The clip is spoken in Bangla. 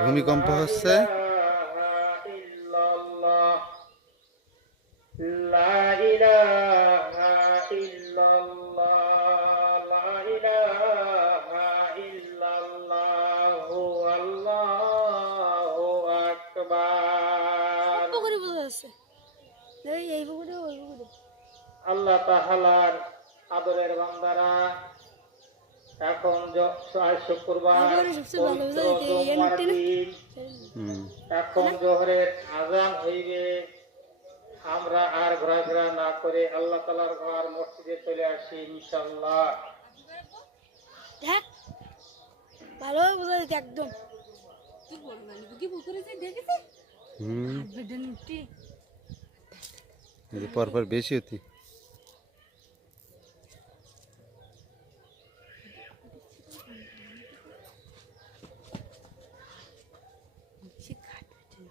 ভূমিকম্প হচ্ছে। লা ইলাহা ইল্লাল্লাহ লা ইলাহা ইল্লাল্লাহু আল্লাহু আকবার পুকুরে বোঝা যাচ্ছে এই এই পুকুরে ওই পুকুরে আল্লাহ তাহালার আদরের বান্দারা এখন আজ শুক্রবার এখন জোহরের আজান হইবে। আমরা আর ঘোরাফেরা না করে আল্লাহ তালার ঘর মসজিদে চলে আসি ইনশাল্লাহ ভালো বোঝা যাচ্ছে একদম। হুম। পরপর বেশি হতি